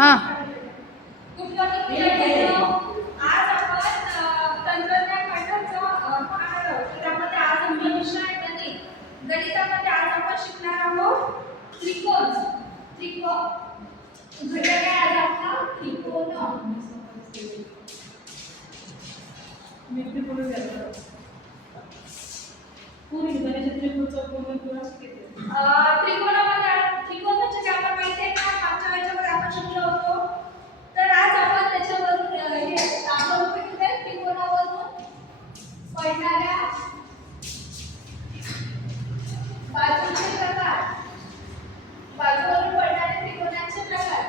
हां. आज आपण तंत्रज्ञान पाठाचं पाहणार आहोत. त्यामध्ये आज आपला विषय आहे गणित. गणितामध्ये आज आपण शिकणार आहोत त्रिकोण. घटक आहे आज आपला त्रिकोण. त्रिकोणामध्ये त्रिकोण म्हणजे काय आपण माहिती आहे का? मागच्या वेळेमध्ये आपण शिकलो होतो. तर आज आपण त्याच्यावरून हे दाखवून भेटतोय त्रिकोणावरून पडणाऱ्या बाजूचे प्रकार. बाजूवरून पडणारे त्रिकोणाचे प्रकार.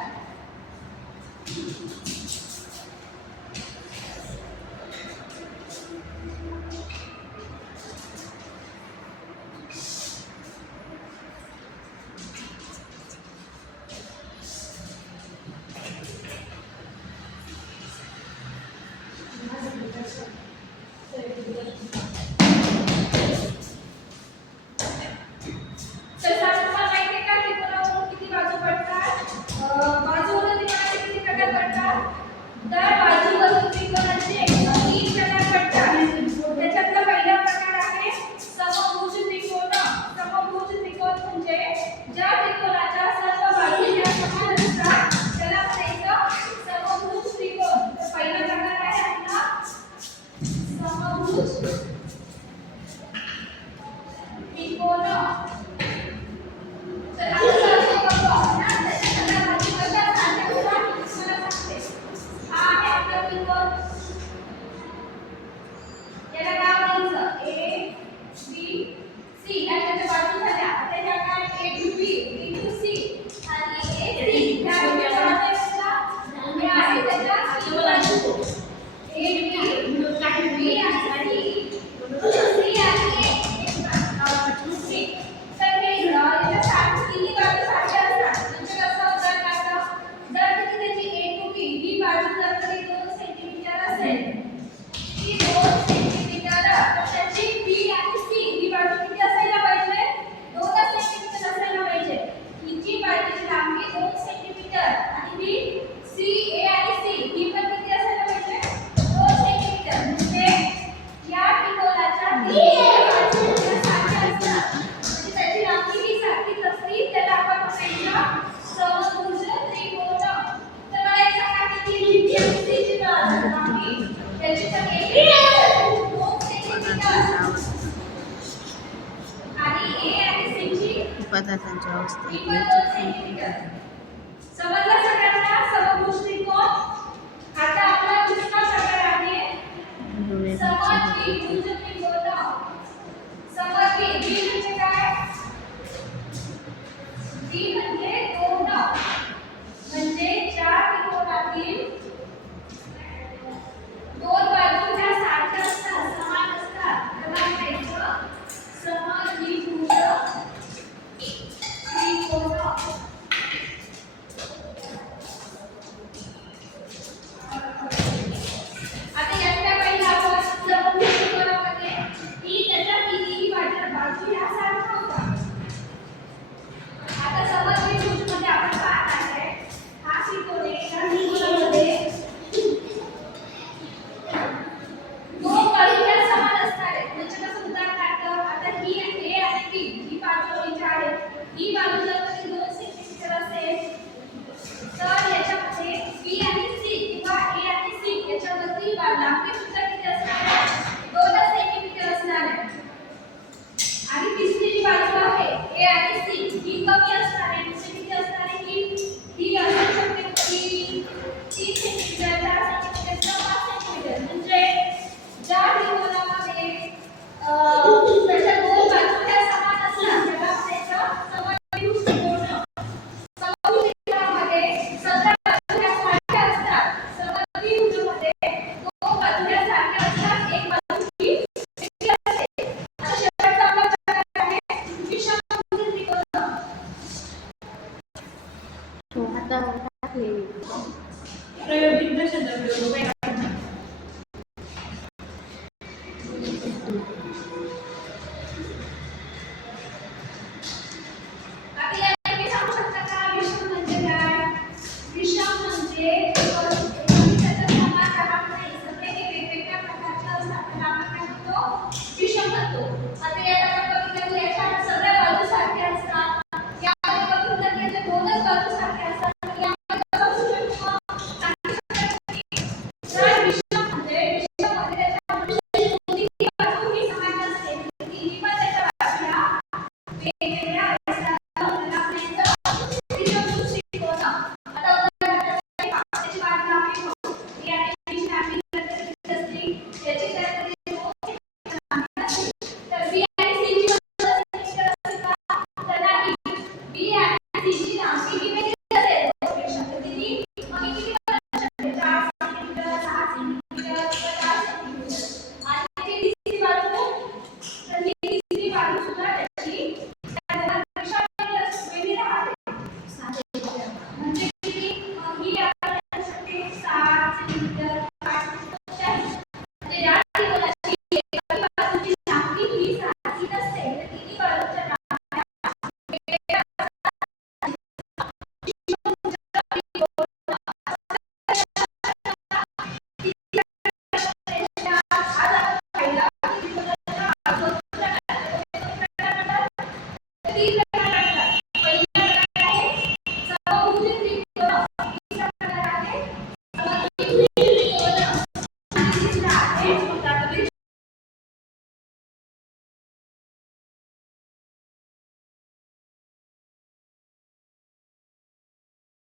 पदार्थांच्या अवस्था समजला सगळ्यांना समभुज त्रिकोण. आता आपला दुसरा प्रकार आहे समद्विभुज त्रिकोण. समद्विभुज म्हणजे काय? द्वि म्हणजे दोन, म्हणजे ज्या त्रिकोणातील दोन बाजू ह्या सारख्या असतात, समान असतात, त्याला म्हणायचं समद्विभुज त्रिकोण.